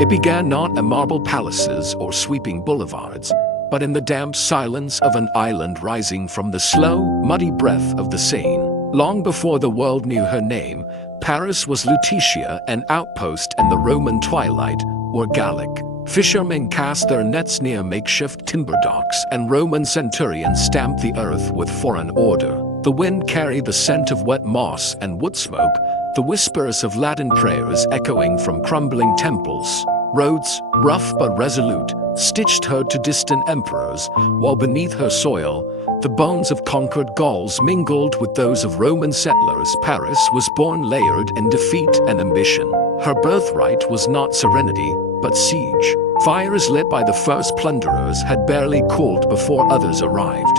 It began not in marble palaces or sweeping boulevards, but in the damp silence of an island rising from the slow, muddy breath of the Seine. Long before the world knew her name, Paris was Lutetia, an outpost in the Roman twilight, or Gallic. Fishermen cast their nets near makeshift timber docks, and Roman centurions stamped the earth with foreign order. The wind carried the scent of wet moss and wood smoke, the whispers of Latin prayers echoing from crumbling temples. Roads, rough but resolute, stitched her to distant emperors, while beneath her soil, the bones of conquered Gauls mingled with those of Roman settlers. Paris was born layered in defeat and ambition. Her birthright was not serenity, but siege. Fires lit by the first plunderers had barely cooled before others arrived.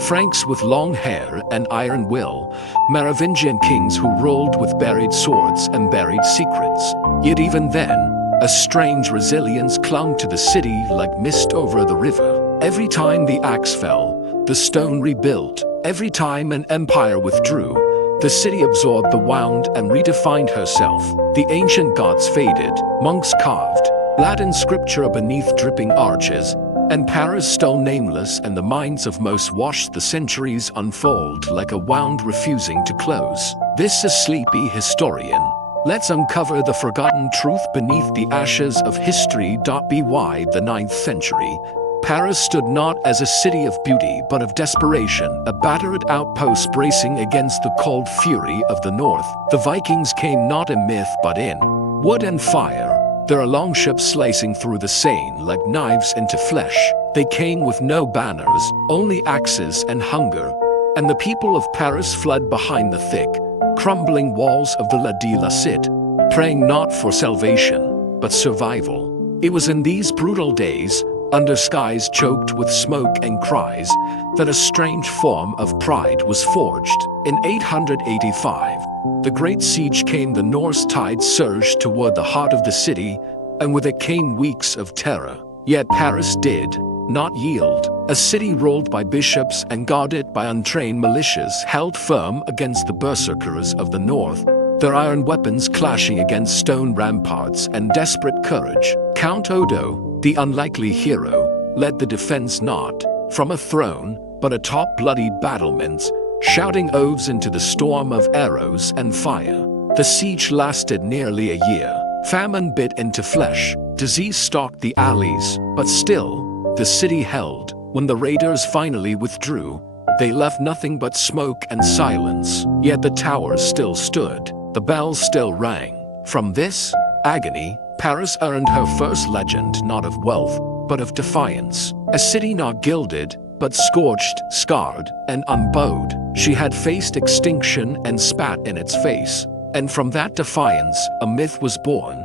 Franks with long hair and iron will, Merovingian kings who ruled with buried swords and buried secrets. Yet even then, a strange resilience clung to the city like mist over the river. Every time the axe fell, the stone rebuilt. Every time an empire withdrew, the city absorbed the wound and redefined herself. The ancient gods faded, monks carved, Latin scripture beneath dripping arches, and Paris still nameless in the minds of most watched the centuries unfold like a wound refusing to close. This is Sleepy Historian. Let's uncover the forgotten truth beneath the ashes of history. By the 9th century, Paris stood not as a city of beauty but of desperation, a battered outpost bracing against the cold fury of the north. The Vikings came not in myth but in wood and fire, their longships slicing through the Seine like knives into flesh. They came with no banners, only axes and hunger, and the people of Paris fled behind the thick, crumbling walls of the La de la Cite, praying not for salvation, but survival. It was in these brutal days, under skies choked with smoke and cries, that a strange form of pride was forged. In 885, the Great Siege came. The Norse tide surged toward the heart of the city, and with it came weeks of terror. Yet Paris did not yield. A city ruled by bishops and guarded by untrained militias held firm against the berserkers of the north, their iron weapons clashing against stone ramparts and desperate courage. Count Odo, the unlikely hero, led the defense not from a throne, but atop bloodied battlements, shouting oaths into the storm of arrows and fire. The siege lasted nearly a year. Famine bit into flesh, disease stalked the alleys, but still, the city held. When the raiders finally withdrew, they left nothing but smoke and silence. Yet the towers still stood, the bells still rang. From this agony, Paris earned her first legend not of wealth, but of defiance. A city not gilded, but scorched, scarred, and unbowed. She had faced extinction and spat in its face. And from that defiance, a myth was born.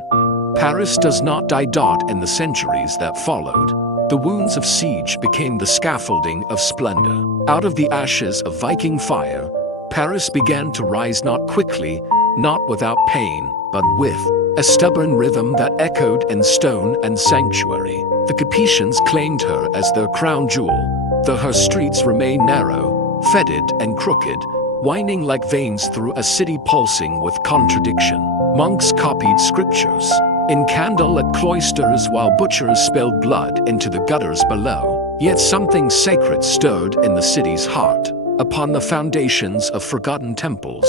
Paris does not die. In the centuries that followed, the wounds of siege became the scaffolding of splendor. Out of the ashes of Viking fire, Paris began to rise, not quickly, not without pain, but with a stubborn rhythm that echoed in stone and sanctuary. The Capetians claimed her as their crown jewel, though her streets remained narrow, fetid and crooked, winding like veins through a city pulsing with contradiction. Monks copied scriptures in candlelit cloisters while butchers spilled blood into the gutters below. Yet something sacred stirred in the city's heart. Upon the foundations of forgotten temples,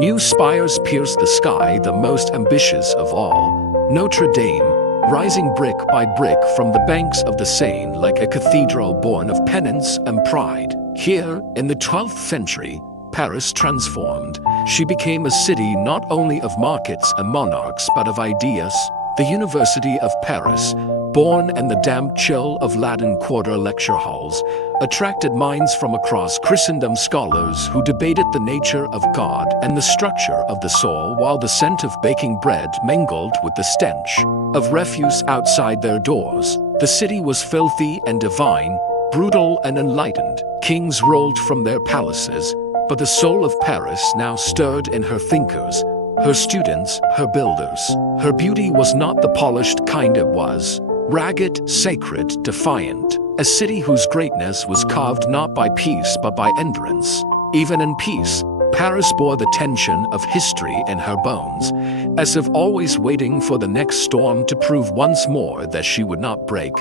new spires pierced the sky. The most ambitious of all, Notre-Dame, rising brick by brick from the banks of the Seine like a cathedral born of penance and pride. Here, in the 12th century, Paris transformed. She became a city not only of markets and monarchs but of ideas. The University of Paris, born in the damp chill of Latin Quarter lecture halls, attracted minds from across Christendom, scholars who debated the nature of God and the structure of the soul, while the scent of baking bread mingled with the stench of refuse outside their doors. The city was filthy and divine, brutal and enlightened. Kings rolled from their palaces, but the soul of Paris now stirred in her thinkers, her students, her builders. Her beauty was not the polished kind, it was ragged, sacred, defiant. A city whose greatness was carved not by peace but by endurance. Even in peace, Paris bore the tension of history in her bones, as if always waiting for the next storm to prove once more that she would not break.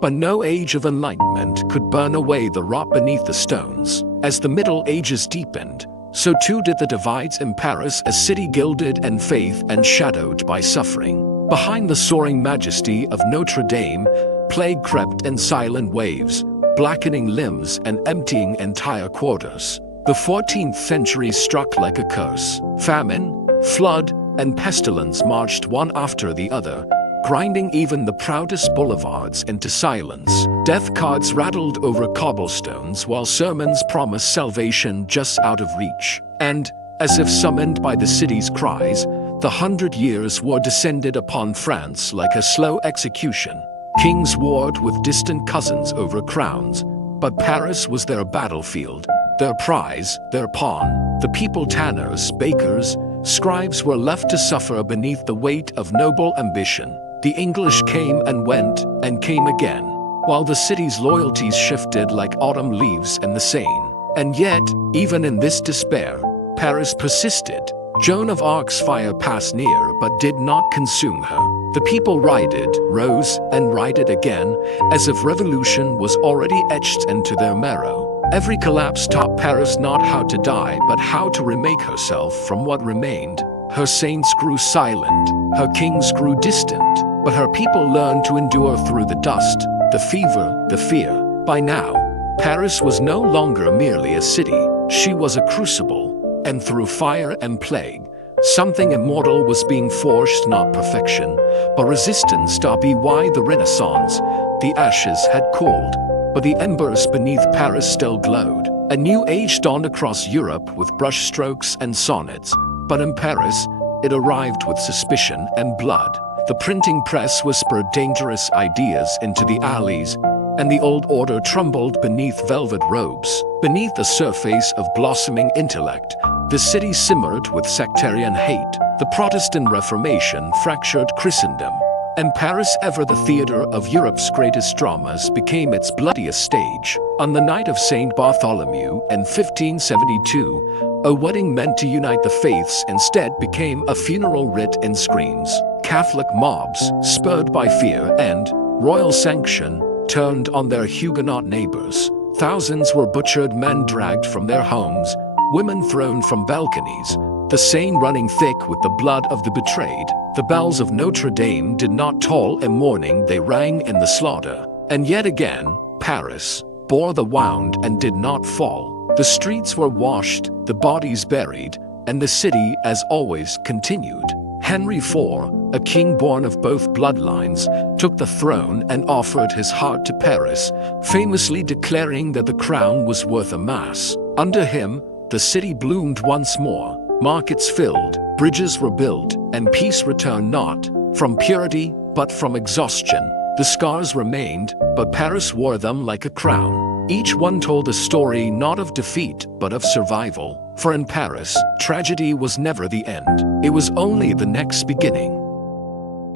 But no age of enlightenment could burn away the rot beneath the stones. As the Middle Ages deepened, so too did the divides in Paris, a city gilded and faith and shadowed by suffering. Behind the soaring majesty of Notre-Dame, plague crept in silent waves, blackening limbs and emptying entire quarters. The 14th century struck like a curse. Famine, flood, and pestilence marched one after the other, grinding even the proudest boulevards into silence. Death cards rattled over cobblestones while sermons promised salvation just out of reach. And, as if summoned by the city's cries, the 100 Years' War descended upon France like a slow execution. Kings warred with distant cousins over crowns, but Paris was their battlefield, their prize, their pawn. The people, tanners, bakers, scribes, were left to suffer beneath the weight of noble ambition. The English came and went and came again, while the city's loyalties shifted like autumn leaves in the Seine. And yet, even in this despair, Paris persisted. Joan of Arc's fire passed near but did not consume her. The people righted, rose, and righted again, as if revolution was already etched into their marrow. Every collapse taught Paris not how to die but how to remake herself from what remained. Her saints grew silent, her kings grew distant, but her people learned to endure through the dust, the fever, the fear. By now, Paris was no longer merely a city, she was a crucible. And through fire and plague, something immortal was being forged, not perfection, but resistance. Be why the Renaissance. The ashes had cooled, but the embers beneath Paris still glowed. A new age dawned across Europe with brushstrokes and sonnets, but in Paris, it arrived with suspicion and blood. The printing press whispered dangerous ideas into the alleys, and the old order trembled beneath velvet robes. Beneath the surface of blossoming intellect, the city simmered with sectarian hate. The Protestant Reformation fractured Christendom, and Paris, ever the theater of Europe's greatest dramas, became its bloodiest stage. On the night of St. Bartholomew in 1572, a wedding meant to unite the faiths instead became a funeral rite in screams. Catholic mobs, spurred by fear and royal sanction, turned on their Huguenot neighbors. Thousands were butchered, men dragged from their homes, women thrown from balconies, the Seine running thick with the blood of the betrayed. The bells of Notre-Dame did not toll in mourning, they rang in the slaughter. And yet again, Paris bore the wound and did not fall. The streets were washed, the bodies buried, and the city, as always, continued. Henry IV, a king born of both bloodlines, took the throne and offered his heart to Paris, famously declaring that the crown was worth a mass. Under him, the city bloomed once more, markets filled, bridges were built, and peace returned not from purity, but from exhaustion. The scars remained, but Paris wore them like a crown. Each one told a story not of defeat, but of survival. For in Paris, tragedy was never the end. It was only the next beginning.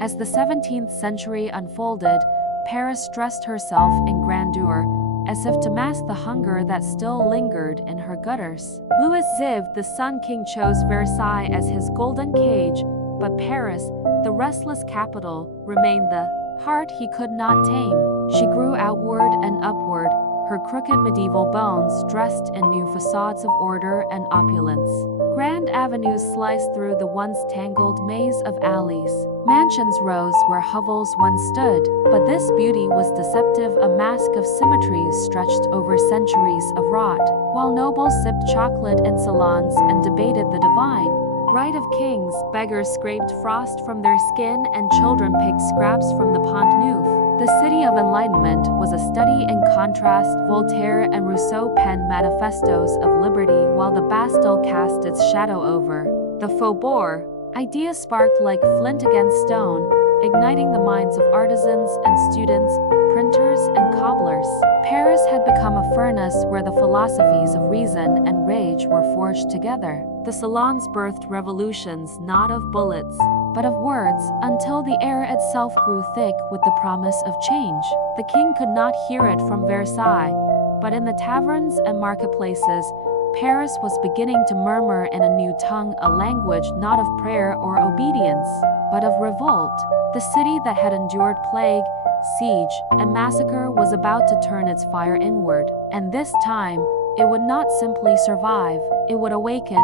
As the 17th century unfolded, Paris dressed herself in grandeur, as if to mask the hunger that still lingered in her gutters. Louis Ziv, the Sun King, chose Versailles as his golden cage, but Paris, the restless capital, remained the heart he could not tame. She grew outward and upward, her crooked medieval bones dressed in new facades of order and opulence. Grand avenues sliced through the once tangled maze of alleys. Mansions rose where hovels once stood, but this beauty was deceptive, a mask of symmetries stretched over centuries of rot. While nobles sipped chocolate in salons and debated the divine right of kings, beggars scraped frost from their skin and children picked scraps from the Pont Neuf. The city of enlightenment was a study in contrast. Voltaire and Rousseau penned manifestos of liberty while the Bastille cast its shadow over the faubourg. Ideas sparked like flint against stone, igniting the minds of artisans and students, printers and cobblers. Paris had become a furnace where the philosophies of reason and rage were forged together. The salons birthed revolutions not of bullets, but of words, until the air itself grew thick with the promise of change. The king could not hear it from Versailles, but in the taverns and marketplaces, Paris was beginning to murmur in a new tongue, a language not of prayer or obedience, but of revolt. The city that had endured plague, siege, and massacre was about to turn its fire inward, and this time, it would not simply survive, it would awaken.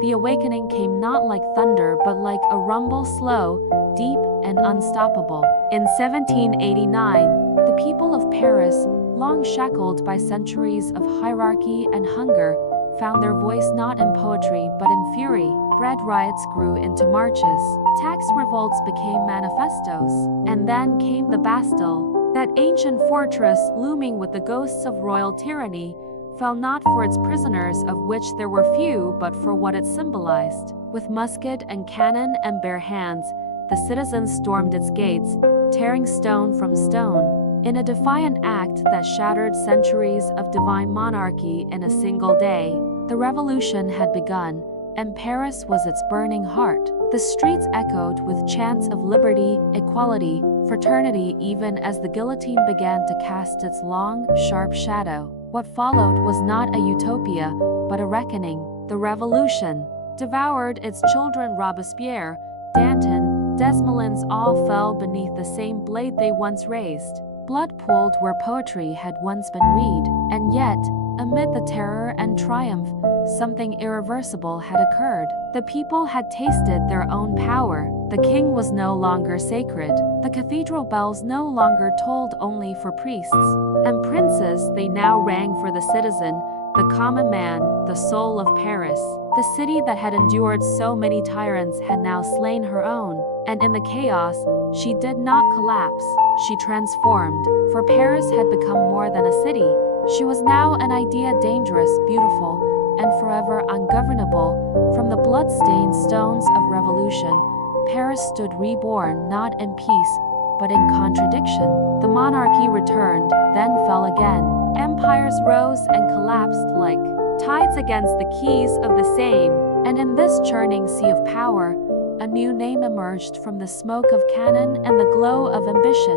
The awakening came not like thunder but like a rumble, slow, deep, and unstoppable. In 1789, the people of Paris, long shackled by centuries of hierarchy and hunger, found their voice not in poetry but in fury. Bread riots grew into marches. Tax revolts became manifestos. And then came the Bastille. That ancient fortress, looming with the ghosts of royal tyranny, fell not for its prisoners, of which there were few, but for what it symbolized. With musket and cannon and bare hands, the citizens stormed its gates, tearing stone from stone, in a defiant act that shattered centuries of divine monarchy in a single day. The revolution had begun, and Paris was its burning heart. The streets echoed with chants of liberty, equality, fraternity, even as the guillotine began to cast its long, sharp shadow. What followed was not a utopia, but a reckoning. The revolution devoured its children. Robespierre, Danton, Desmoulins all fell beneath the same blade they once raised. Blood pooled where poetry had once been read, and yet, amid the terror and triumph, something irreversible had occurred. The people had tasted their own power. The king was no longer sacred. The cathedral bells no longer tolled only for priests and princes, they now rang for the citizen, the common man, the soul of Paris. The city that had endured so many tyrants had now slain her own, and in the chaos, she did not collapse, she transformed, for Paris had become more than a city. She was now an idea, dangerous, beautiful, and forever ungovernable. From the blood-stained stones of revolution, Paris stood reborn, not in peace, but in contradiction. The monarchy returned, then fell again. Empires rose and collapsed like tides against the quays of the Seine. And in this churning sea of power, a new name emerged from the smoke of cannon and the glow of ambition.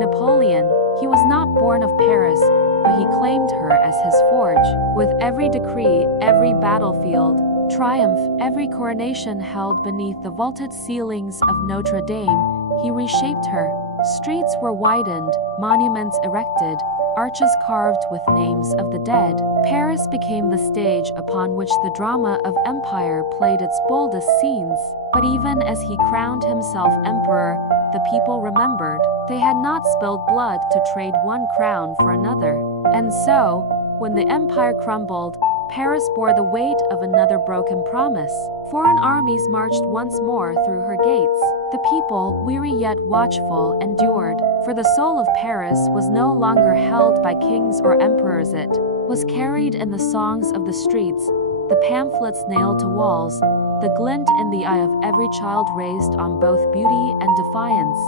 Napoleon. He was not born of Paris, but he claimed her as his forge. With every decree, every battlefield, triumph, every coronation held beneath the vaulted ceilings of Notre-Dame, he reshaped her. Streets were widened, monuments erected, arches carved with names of the dead. Paris became the stage upon which the drama of empire played its boldest scenes. But even as he crowned himself emperor, the people remembered. They had not spilled blood to trade one crown for another. And so, when the empire crumbled, Paris bore the weight of another broken promise. Foreign armies marched once more through her gates. The people, weary yet watchful, endured, for the soul of Paris was no longer held by kings or emperors. It was carried in the songs of the streets, the pamphlets nailed to walls, the glint in the eye of every child raised on both beauty and defiance.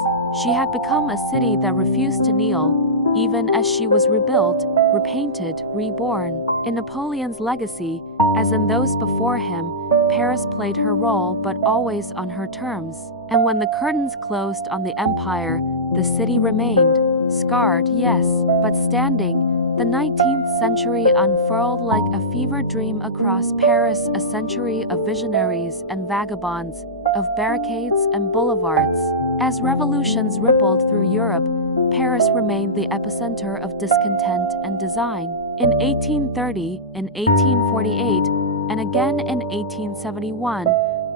She had become a city that refused to kneel, even as she was rebuilt, repainted, reborn. In Napoleon's legacy, as in those before him, Paris played her role but always on her terms. And when the curtains closed on the empire, the city remained. Scarred, yes, but standing. The 19th century unfurled like a fever dream across Paris, a century of visionaries and vagabonds, of barricades and boulevards. As revolutions rippled through Europe, Paris remained the epicenter of discontent and design. In 1830, in 1848, and again in 1871,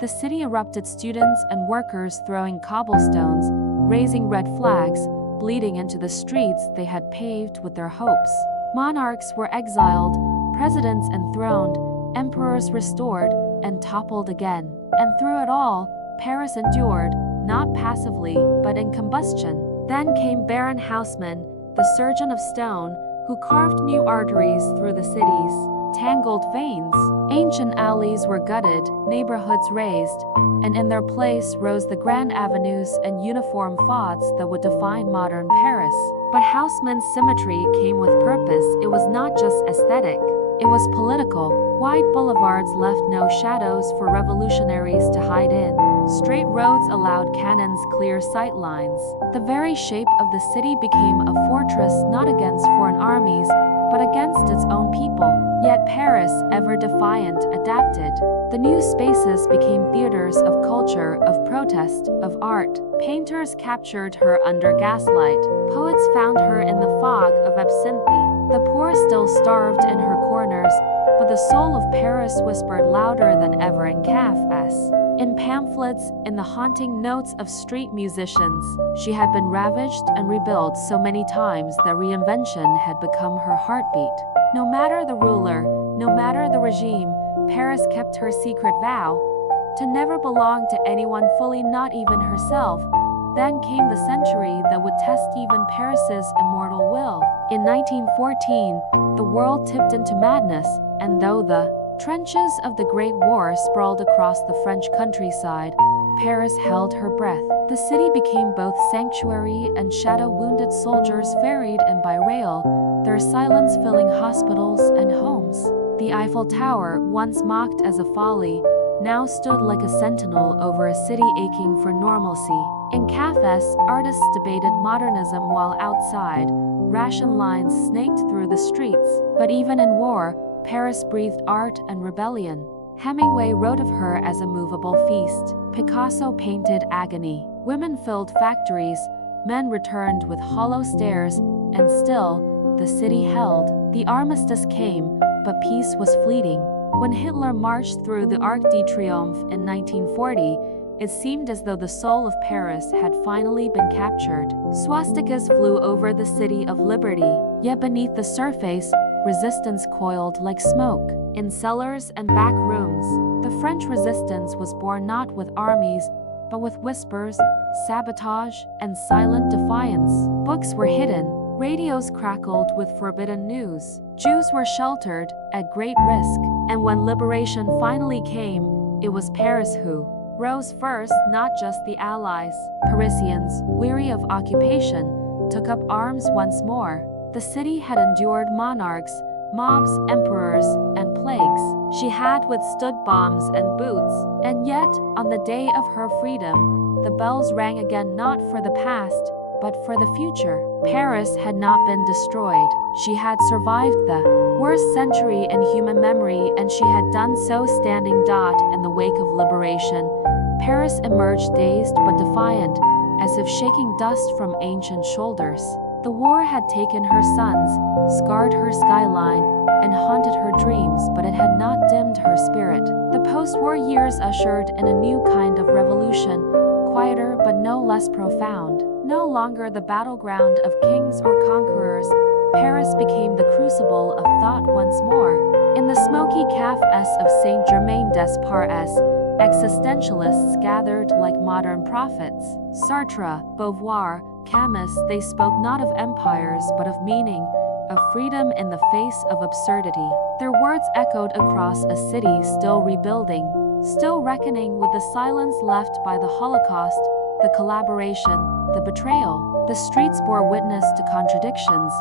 the city erupted, students and workers throwing cobblestones, raising red flags, bleeding into the streets they had paved with their hopes. Monarchs were exiled, presidents enthroned, emperors restored, and toppled again. And through it all, Paris endured, not passively, but in combustion. Then came Baron Haussmann, the surgeon of stone, who carved new arteries through the city's tangled veins. Ancient alleys were gutted, neighborhoods razed, and in their place rose the grand avenues and uniform façades that would define modern Paris. But Haussmann's symmetry came with purpose. It was not just aesthetic, it was political. Wide boulevards left no shadows for revolutionaries to hide in. Straight roads allowed cannons clear sight lines. The very shape of the city became a fortress not against foreign armies, but against its own people. Yet Paris, ever defiant, adapted. The new spaces became theaters of culture, of protest, of art. Painters captured her under gaslight. Poets found her in the fog of absinthe. The poor still starved in her corners, but the soul of Paris whispered louder than ever in cafes, in pamphlets, in the haunting notes of street musicians. She had been ravaged and rebuilt so many times that reinvention had become her heartbeat. No matter the ruler, no matter the regime, Paris kept her secret vow to never belong to anyone fully, not even herself. Then came the century that would test even Paris's immortal will. In 1914, the world tipped into madness, and though the trenches of the Great War sprawled across the French countryside, Paris held her breath. The city became both sanctuary and shadow. Wounded soldiers ferried in by rail, their silence filling hospitals and homes. The Eiffel Tower, once mocked as a folly, now stood like a sentinel over a city aching for normalcy. In cafes, artists debated modernism while outside, ration lines snaked through the streets. But even in war, Paris breathed art and rebellion. Hemingway wrote of her as a movable feast. Picasso painted agony. Women filled factories, men returned with hollow stares, and still, the city held. The armistice came, but peace was fleeting. When Hitler marched through the Arc de Triomphe in 1940, it seemed as though the soul of Paris had finally been captured. Swastikas flew over the city of liberty, yet beneath the surface, resistance coiled like smoke. In cellars and back rooms, the French resistance was born not with armies, but with whispers, sabotage, and silent defiance. Books were hidden, radios crackled with forbidden news. Jews were sheltered, at great risk. And when liberation finally came, it was Paris who rose first, not just the Allies. Parisians, weary of occupation, took up arms once more. The city had endured monarchs, mobs, emperors, and plagues. She had withstood bombs and boots. And yet, on the day of her freedom, the bells rang again, not for the past, but for the future. Paris had not been destroyed. She had survived the worst century in human memory, and she had done so standing in the wake of liberation. Paris emerged dazed but defiant, as if shaking dust from ancient shoulders. The war had taken her sons, scarred her skyline, and haunted her dreams, but it had not dimmed her spirit. The post-war years ushered in a new kind of revolution, quieter but no less profound. No longer the battleground of kings or conquerors, Paris became the crucible of thought once more. In the smoky cafes of Saint-Germain-des-Prés, existentialists gathered like modern prophets. Sartre, Beauvoir, Camus, they spoke not of empires but of meaning, of freedom in the face of absurdity. Their words echoed across a city still rebuilding, still reckoning with the silence left by the Holocaust, the collaboration, the betrayal. The streets bore witness to contradictions.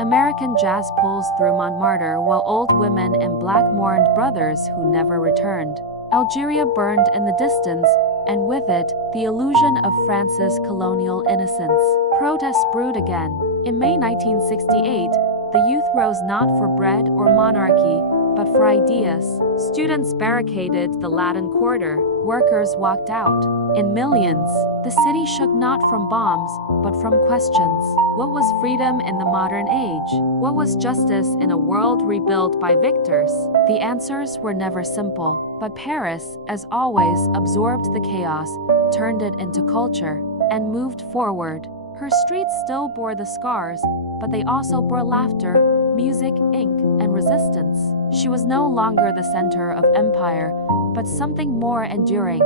American jazz pulls through Montmartre while old women in black mourned brothers who never returned. Algeria burned in the distance, and with it, the illusion of France's colonial innocence. Protests brewed again. In May 1968, the youth rose not for bread or monarchy, but for ideas. Students barricaded the Latin Quarter. Workers walked out. In millions, the city shook not from bombs, but from questions. What was freedom in the modern age? What was justice in a world rebuilt by victors? The answers were never simple, but Paris, as always, absorbed the chaos, turned it into culture, and moved forward. Her streets still bore the scars, but they also bore laughter, music, ink, and resistance. She was no longer the center of empire, but something more enduring.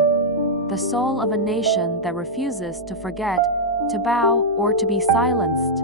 The soul of a nation that refuses to forget, to bow, or to be silenced.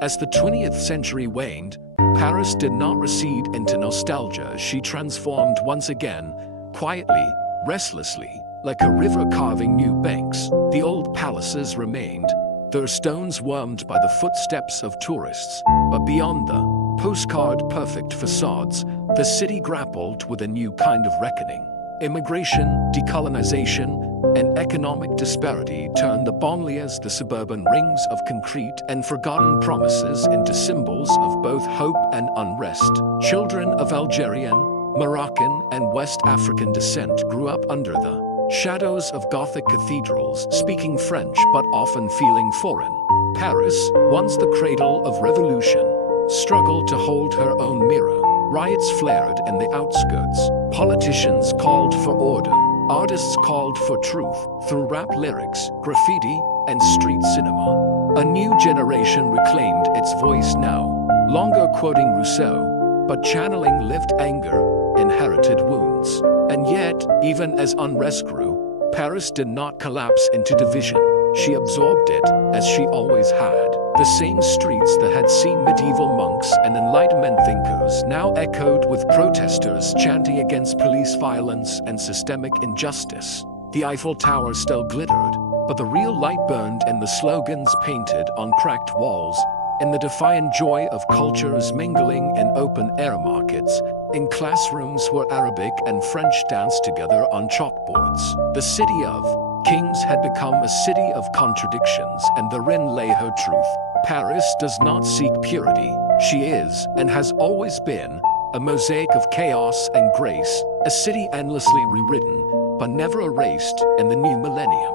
As the 20th century waned, Paris did not recede into nostalgia. She transformed once again, quietly, restlessly, like a river carving new banks. The old palaces remained, their stones warmed by the footsteps of tourists, but beyond the postcard-perfect facades, the city grappled with a new kind of reckoning. Immigration, decolonization, and economic disparity turned the banlieues, the suburban rings of concrete and forgotten promises, into symbols of both hope and unrest. Children of Algerian, Moroccan, and West African descent grew up under the shadows of Gothic cathedrals, speaking French but often feeling foreign. Paris, once the cradle of revolution, struggled to hold her own mirror. Riots flared in the outskirts. Politicians called for order. Artists called for truth through rap lyrics, graffiti, and street cinema. A new generation reclaimed its voice now, longer quoting Rousseau, but channeling lived anger, inherited wounds. And yet, even as unrest grew, Paris did not collapse into division. She absorbed it, as she always had. The same streets that had seen medieval monks and Enlightenment thinkers now echoed with protesters chanting against police violence and systemic injustice. The Eiffel Tower still glittered, but the real light burned in the slogans painted on cracked walls, in the defiant joy of cultures mingling in open-air markets, in classrooms where Arabic and French danced together on chalkboards. The city of kings had become a city of contradictions, and therein lay her truth. Paris does not seek purity. She is, and has always been, a mosaic of chaos and grace, a city endlessly rewritten, but never erased in the new millennium.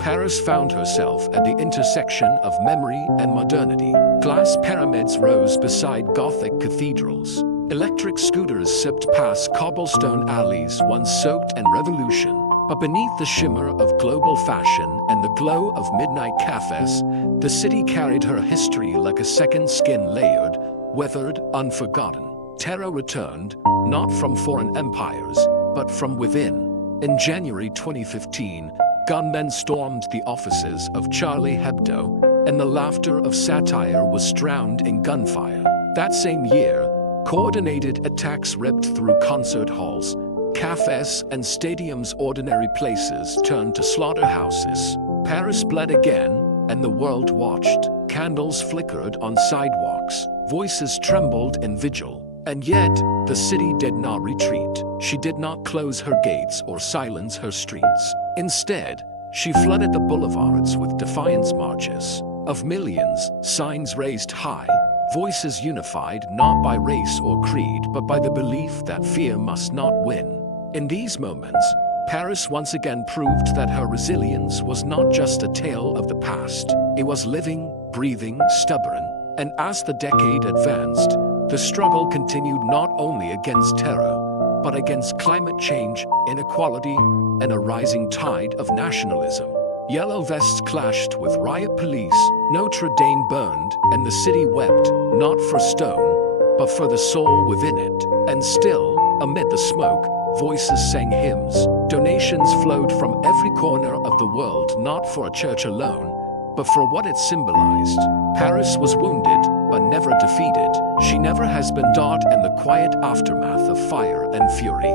Paris found herself at the intersection of memory and modernity. Glass pyramids rose beside Gothic cathedrals. Electric scooters zipped past cobblestone alleys once soaked in revolution. But beneath the shimmer of global fashion and the glow of midnight cafes, the city carried her history like a second skin, layered, weathered, unforgotten. Terror returned, not from foreign empires, but from within. In January 2015, gunmen stormed the offices of Charlie Hebdo, and the laughter of satire was drowned in gunfire. That same year, coordinated attacks ripped through concert halls, cafes, and stadiums. Ordinary places turned to slaughterhouses. Paris bled again, and the world watched. Candles flickered on sidewalks. Voices trembled in vigil. And yet, the city did not retreat. She did not close her gates or silence her streets. Instead, she flooded the boulevards with defiance marches of millions, signs raised high, voices unified not by race or creed but by the belief that fear must not win. In these moments, Paris once again proved that her resilience was not just a tale of the past. It was living, breathing, stubborn. And as the decade advanced, the struggle continued not only against terror, but against climate change, inequality, and a rising tide of nationalism. Yellow vests clashed with riot police, Notre-Dame burned, and the city wept, not for stone, but for the soul within it. And still, amid the smoke, voices sang hymns. Donations flowed from every corner of the world, not for a church alone, but for what it symbolized. Paris was wounded, but never defeated. She never has been taught in the quiet aftermath of fire and fury.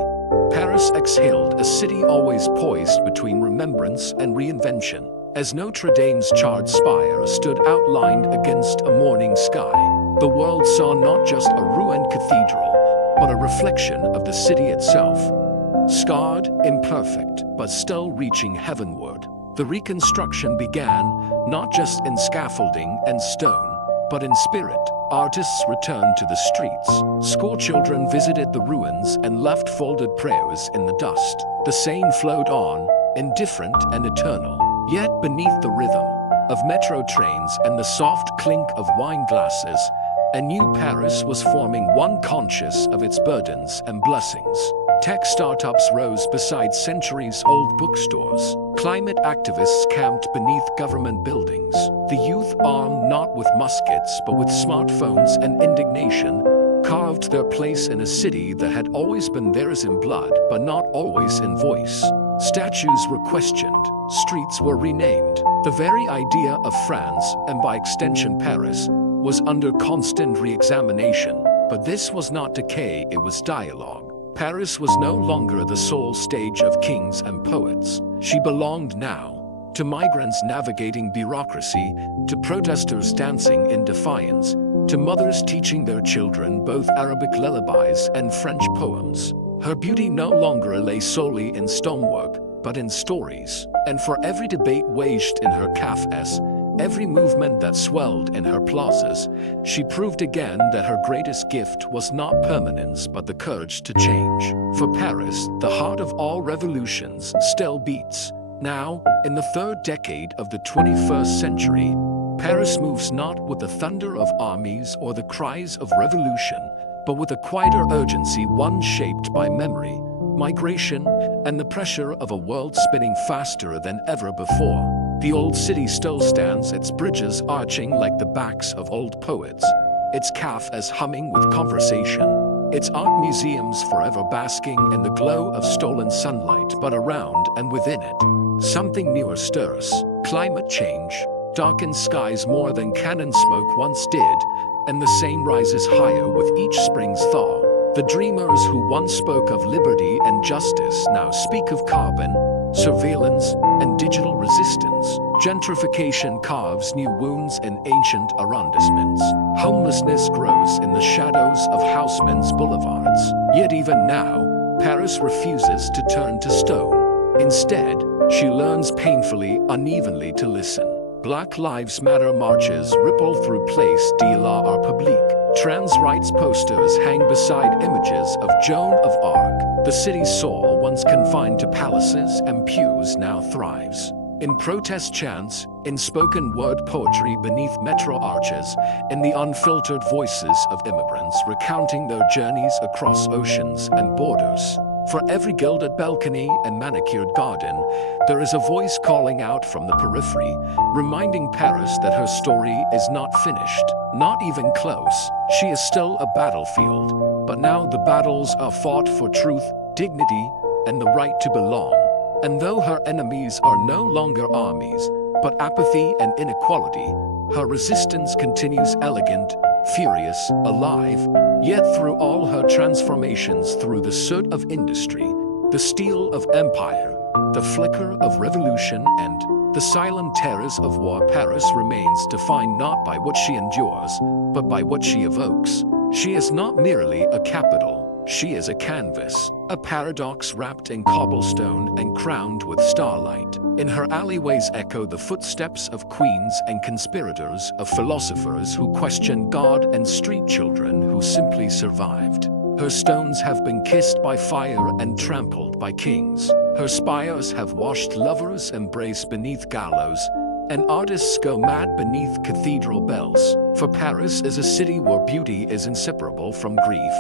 Paris exhaled, a city always poised between remembrance and reinvention. As Notre-Dame's charred spire stood outlined against a morning sky, the world saw not just a ruined cathedral, but a reflection of the city itself. Scarred, imperfect, but still reaching heavenward. The reconstruction began, not just in scaffolding and stone, but in spirit. Artists returned to the streets. Schoolchildren visited the ruins and left folded prayers in the dust. The Seine flowed on, indifferent and eternal. Yet beneath the rhythm of metro trains and the soft clink of wine glasses, a new Paris was forming, one conscious of its burdens and blessings. Tech startups rose beside centuries-old bookstores. Climate activists camped beneath government buildings. The youth, armed not with muskets but with smartphones and indignation, carved their place in a city that had always been theirs in blood but not always in voice. Statues were questioned. Streets were renamed. The very idea of France, and by extension Paris, was under constant re-examination. But this was not decay, it was dialogue. Paris was no longer the sole stage of kings and poets. She belonged now to migrants navigating bureaucracy, to protesters dancing in defiance, to mothers teaching their children both Arabic lullabies and French poems. Her beauty no longer lay solely in stonework, but in stories. And for every debate waged in her cafes, every movement that swelled in her plazas, she proved again that her greatest gift was not permanence but the courage to change. For Paris, the heart of all revolutions, still beats. Now, in the third decade of the 21st century, Paris moves not with the thunder of armies or the cries of revolution, but with a quieter urgency, one shaped by memory, migration, and the pressure of a world spinning faster than ever before. The old city still stands, its bridges arching like the backs of old poets, its cafes humming with conversation, its art museums forever basking in the glow of stolen sunlight. But around and within it, something newer stirs. Climate change darkens skies more than cannon smoke once did, and the same rises higher with each spring's thaw. The dreamers who once spoke of liberty and justice now speak of carbon, surveillance, and digital resistance. Gentrification carves new wounds in ancient arrondissements. Homelessness grows in the shadows of housemen's boulevards. Yet even now, Paris refuses to turn to stone. Instead, she learns painfully, unevenly to listen. Black Lives Matter marches ripple through Place de la République. Trans rights posters hang beside images of Joan of Arc. The city's soul, once confined to palaces and pews, now thrives. In protest chants, in spoken word poetry beneath metro arches, in the unfiltered voices of immigrants recounting their journeys across oceans and borders. For every gilded balcony and manicured garden, there is a voice calling out from the periphery, reminding Paris that her story is not finished, not even close. She is still a battlefield, but now the battles are fought for truth, dignity, and the right to belong. And though her enemies are no longer armies, but apathy and inequality, her resistance continues elegant, furious, alive. Yet through all her transformations, through the soot of industry, the steel of empire, the flicker of revolution, and the silent terrors of war, Paris remains defined not by what she endures, but by what she evokes. She is not merely a capital, she is a canvas, a paradox wrapped in cobblestone and crowned with starlight. In her alleyways echo the footsteps of queens and conspirators, of philosophers who questioned God and street children who simply survived. Her stones have been kissed by fire and trampled by kings. Her spires have watched lovers embrace beneath gallows, and artists go mad beneath cathedral bells. For Paris is a city where beauty is inseparable from grief,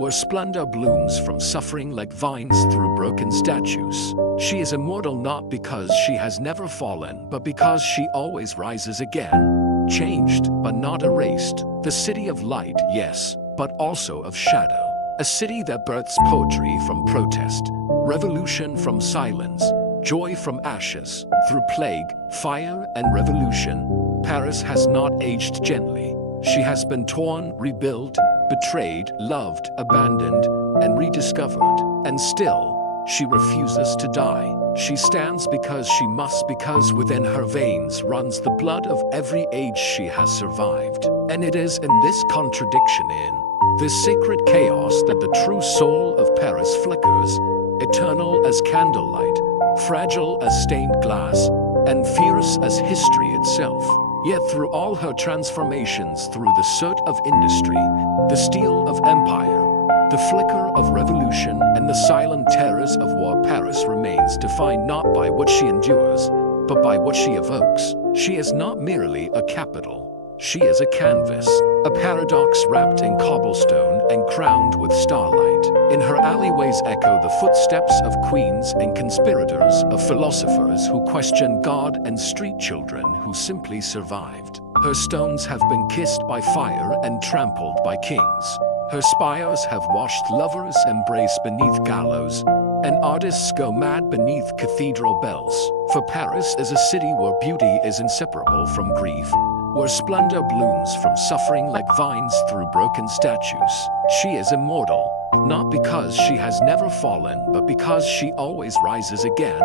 where splendor blooms from suffering like vines through broken statues. She is immortal not because she has never fallen, but because she always rises again, changed but not erased. The city of light, yes, but also of shadow. A city that births poetry from protest, revolution from silence, joy from ashes. Through plague, fire, and revolution, Paris has not aged gently. She has been torn, rebuilt, betrayed, loved, abandoned, and rediscovered. And still, she refuses to die. She stands because she must, because within her veins runs the blood of every age she has survived. And it is in this contradiction, in this sacred chaos, that the true soul of Paris flickers, eternal as candlelight, fragile as stained glass, and fierce as history itself. Yet through all her transformations, through the soot of industry, the steel of empire, the flicker of revolution, and the silent terrors of war, Paris remains defined not by what she endures, but by what she evokes. She is not merely a capital, she is a canvas, a paradox wrapped in cobblestone and crowned with starlight. In her alleyways echo the footsteps of queens and conspirators, of philosophers who questioned God and street children who simply survived. Her stones have been kissed by fire and trampled by kings. Her spires have watched lovers embrace beneath gallows, and artists go mad beneath cathedral bells. For Paris is a city where beauty is inseparable from grief, where splendor blooms from suffering like vines through broken statues. She is immortal, not because she has never fallen, but because she always rises again,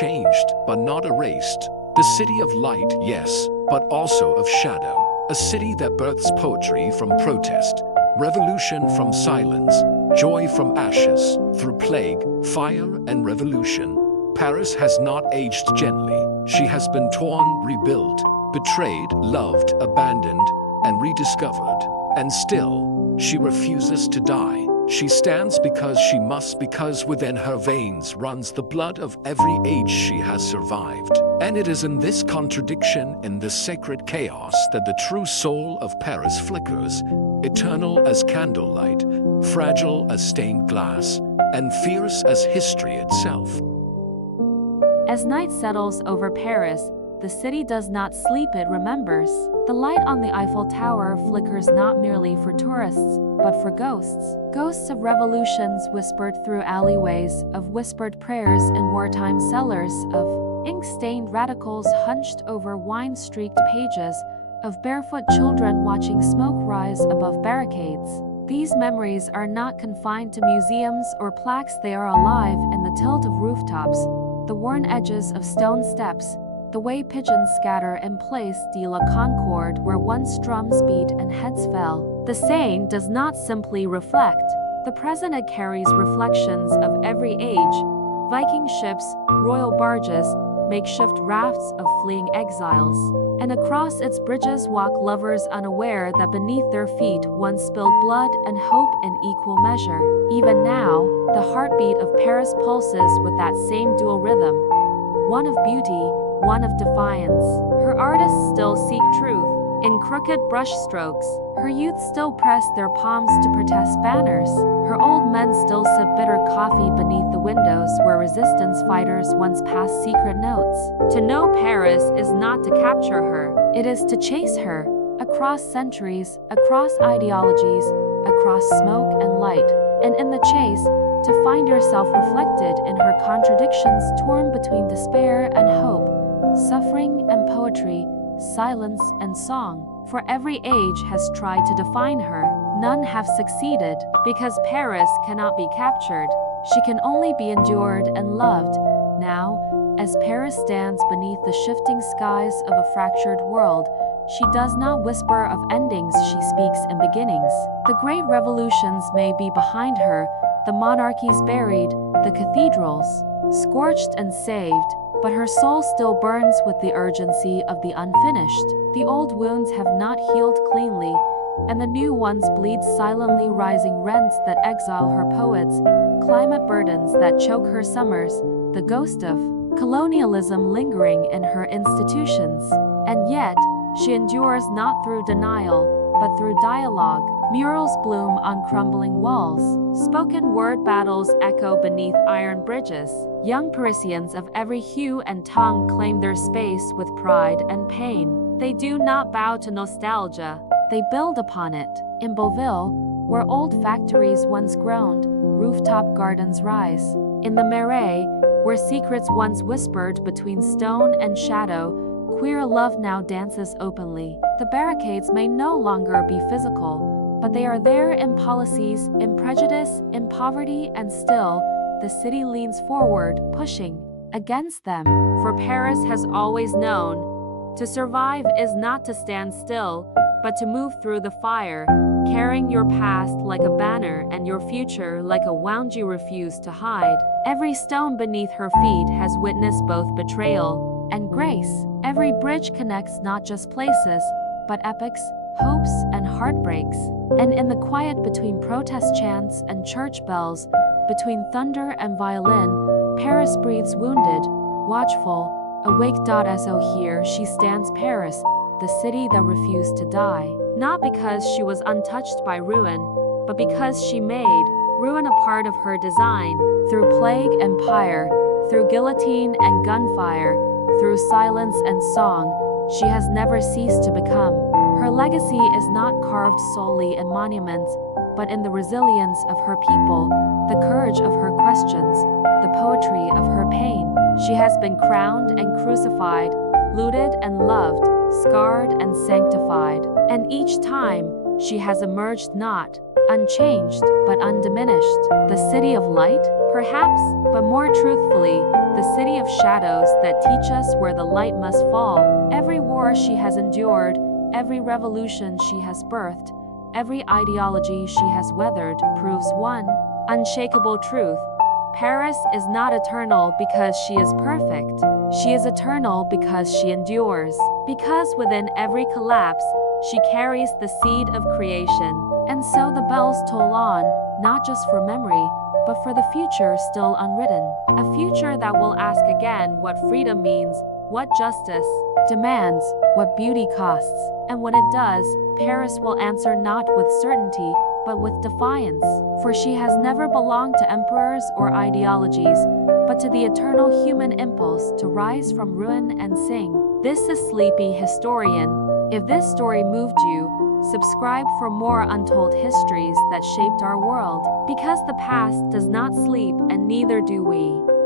changed but not erased. The city of light, yes, but also of shadow. A city that births poetry from protest, revolution from silence, joy from ashes. Through plague, fire, and revolution, Paris has not aged gently. She has been torn, rebuilt, betrayed, loved, abandoned, and rediscovered. And still, she refuses to die. She stands because she must, because within her veins runs the blood of every age she has survived. And it is in this contradiction, in this sacred chaos, that the true soul of Paris flickers, eternal as candlelight, fragile as stained glass, and fierce as history itself. As night settles over Paris, the city does not sleep, it remembers. The light on the Eiffel Tower flickers not merely for tourists, but for ghosts. Ghosts of revolutions whispered through alleyways, of whispered prayers in wartime cellars, of ink-stained radicals hunched over wine-streaked pages, of barefoot children watching smoke rise above barricades. These memories are not confined to museums or plaques, they are alive in the tilt of rooftops, the worn edges of stone steps, the way pigeons scatter in Place de la Concorde where once drums beat and heads fell. The Seine does not simply reflect the present, it carries reflections of every age: Viking ships, royal barges, makeshift rafts of fleeing exiles. And across its bridges walk lovers unaware that beneath their feet once spilled blood and hope in equal measure. Even now, the heartbeat of Paris pulses with that same dual rhythm, one of beauty, one of defiance. Her artists still seek truth in crooked brushstrokes. Her youth still press their palms to protest banners. Her old men still sip bitter coffee beneath the windows where resistance fighters once passed secret notes. To know Paris is not to capture her, it is to chase her, across centuries, across ideologies, across smoke and light. And in the chase, to find yourself reflected in her contradictions, torn between despair and hope, suffering and poetry, silence and song. For every age has tried to define her. None have succeeded, because Paris cannot be captured. She can only be endured and loved. Now, as Paris stands beneath the shifting skies of a fractured world, she does not whisper of endings, she speaks in beginnings. The great revolutions may be behind her, the monarchies buried, the cathedrals scorched and saved, but her soul still burns with the urgency of the unfinished. The old wounds have not healed cleanly, and the new ones bleed silently, rising rents that exile her poets, climate burdens that choke her summers, the ghost of colonialism lingering in her institutions. And yet, she endures not through denial, but through dialogue. Murals bloom on crumbling walls. Spoken word battles echo beneath iron bridges. Young Parisians of every hue and tongue claim their space with pride and pain. They do not bow to nostalgia, they build upon it. In Beauville, where old factories once groaned, rooftop gardens rise. In the Marais, where secrets once whispered between stone and shadow, queer love now dances openly. The barricades may no longer be physical, but they are there in policies, in prejudice, in poverty, and still, the city leans forward, pushing against them. For Paris has always known, to survive is not to stand still, but to move through the fire, carrying your past like a banner and your future like a wound you refuse to hide. Every stone beneath her feet has witnessed both betrayal and grace. Every bridge connects not just places, but epics, hopes, and heartbreaks. And in the quiet between protest chants and church bells, between thunder and violin, Paris breathes wounded, watchful, awake. So here she stands, Paris, the city that refused to die. Not because she was untouched by ruin, but because she made ruin a part of her design. Through plague and pyre, through guillotine and gunfire, through silence and song, she has never ceased to become. Her legacy is not carved solely in monuments, but in the resilience of her people, the courage of her questions, the poetry of her pain. She has been crowned and crucified, looted and loved, scarred and sanctified. And each time, she has emerged not unchanged, but undiminished. The city of light, perhaps, but more truthfully, the city of shadows that teach us where the light must fall. Every war she has endured, every revolution she has birthed, every ideology she has weathered proves one unshakable truth: Paris is not eternal because she is perfect. She is eternal because she endures. Because within every collapse, she carries the seed of creation. And so the bells toll on, not just for memory, but for the future still unwritten. A future that will ask again what freedom means, what justice demands, what beauty costs. And when it does, Paris will answer not with certainty, but with defiance. For she has never belonged to emperors or ideologies, but to the eternal human impulse to rise from ruin and sing. This is Sleepy Historian. If this story moved you, subscribe for more untold histories that shaped our world. Because the past does not sleep and neither do we.